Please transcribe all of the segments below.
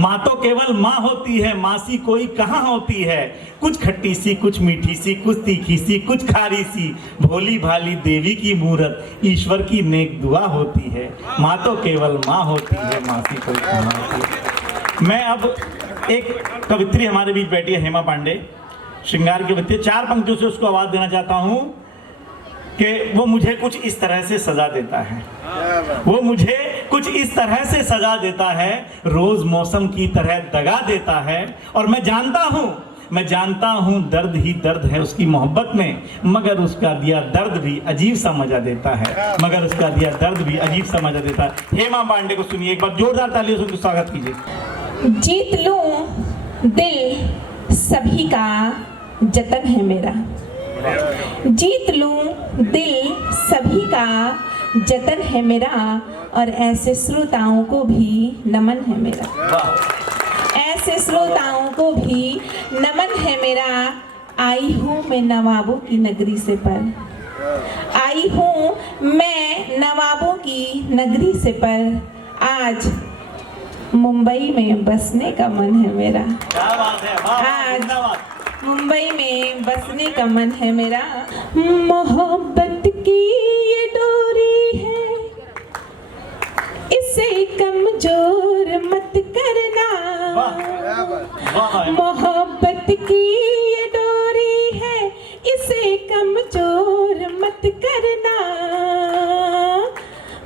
माँ तो केवल माँ होती है, मासी कोई कहाँ होती है। कुछ खट्टी सी, कुछ मीठी सी, कुछ तीखी सी, कुछ खारी सी, भोली भाली देवी की मूरत, ईश्वर की नेक दुआ होती है। माँ तो केवल माँ होती है, मासी कोई कहाँ होती है। मैं अब एक कवित्री हमारे बीच बैठी है, हेमा पांडे, श्रृंगार की कवित्री। 4 पंक्तियों से उसको आवाज देना चाहता हूँ कि वो मुझे कुछ इस तरह से सजा देता है, वो मुझे कुछ इस तरह से सजा देता है, रोज मौसम की तरह दगा देता है। और मैं जानता हूँ दर्द ही दर्द है उसकी मोहब्बत में, मगर उसका दिया दर्द भी अजीब सा मजा देता है, मगर उसका दिया दर्द भी अजीब सा मजा देता है। हेमा पांडे को सुनिए एक बार, जोरदार तालियों से उनका स्वागत कीजिए। जीत लूं दिल सभी का जतन है मेरा, जीत लूं दिल सभी का जतन है मेरा, और ऐसे श्रोताओं को भी नमन है मेरा, ऐसे श्रोताओं को भी नमन है मेरा। आई हूँ मैं नवाबों की नगरी से पर, आई हूँ मैं नवाबों की नगरी से पर, आज मुंबई में बसने का मन है मेरा, आज मुंबई में बसने का मन है मेरा। मोहब्बत की ये डोरी है, इसे कमजोर मत करना, मोहब्बत की ये डोरी है, इसे कमजोर मत करना,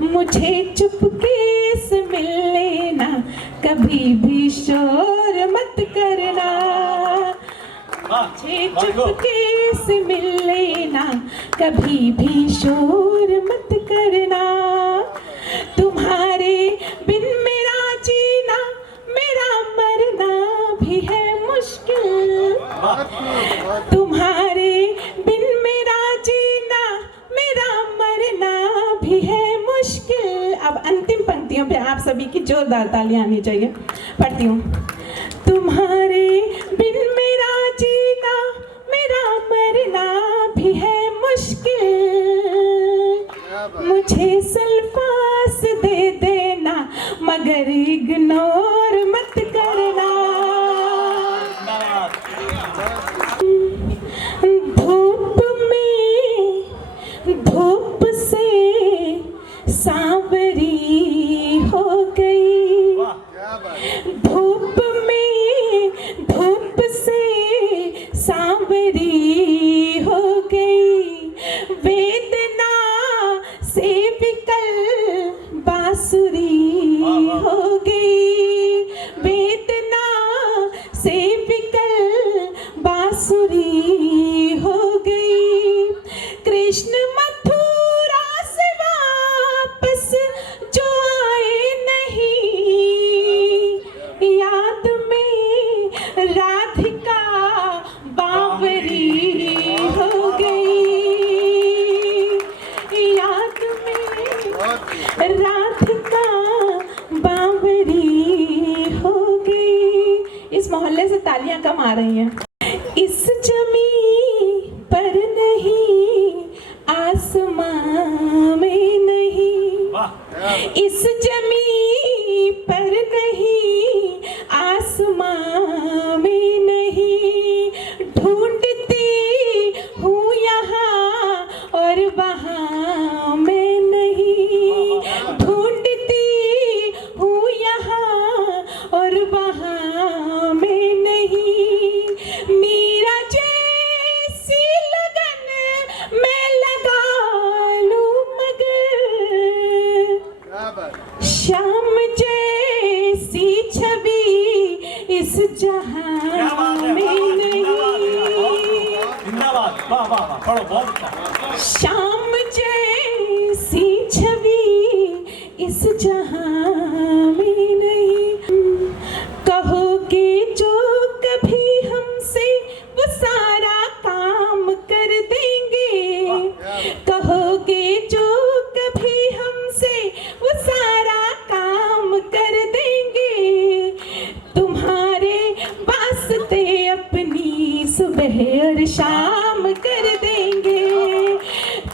मुझे चुपके से मिल लेना, कभी भी शोर मत करना, मुझे चुपके से मिल लेना, कभी भी शोर मत करना। तुम्हारे बिन मेरा जीना, मेरा मरना भी है मुश्किल, तुम्हारे बिन मेरा जीना, मेरा मरना भी है मुश्किल। अब अंतिम पंक्तियों पे आप सभी की जोरदार तालियां आनी चाहिए। पढ़ती हूँ। तुम्हारे बिन मेरा जीना, मेरा मरना भी है मुश्किल, मुझे सल्फास दे देना, मगर इग्नोर मत करना। धूप से सांवरी हो गई, धूप से सांवरी हो गई, वेदना से विकल बांसुरी हो गई, वेदना से विकल बांसुरी हो गई। कृष्ण मथुरा से वापस जो आए नहीं, याद में राधिका बावरी हो गई, याद में राधिका बावरी हो गई। इस मोहल्ले से तालियां कम आ रही हैं। इस जमीन पर नहीं, आसमां में नहीं, इस जमीन पर नहीं, आसमां में नहीं, ढूंढती हूँ यहाँ और वहाँ मैं नहीं, ढूंढती हूँ यहाँ और वहाँ मैं नहीं, मेरा जैसी लगन मैं लगा लूं, मगर शाम जैसी छवि इस जहां में नहीं, शाम जैसी छवि इस जहां में नहीं। कहोगे जो कभी हमसे वो सारा काम कर देंगे, कहोगे जो कभी हमसे वो सारा काम कर देंगे, तुम्हारे वास्ते अपनी सुबह और शाम कर देंगे,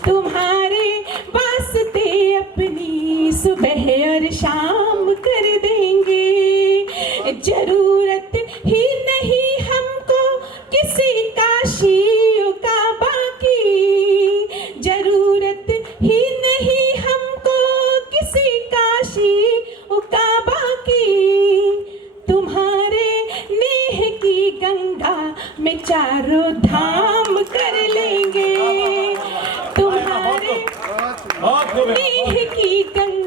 तुम्हारे वास्ते अपनी सुबह और शाम कर देंगे। जरूरत ही नहीं हमको किसी काशी काबा की, जरूरत ही नहीं हमको किसी काशी काबा की। तुम्हारे नेह की गंगा में चारों धाम कर लेंगे, तुम्हारे बहुत खूब है। नेह की गंगा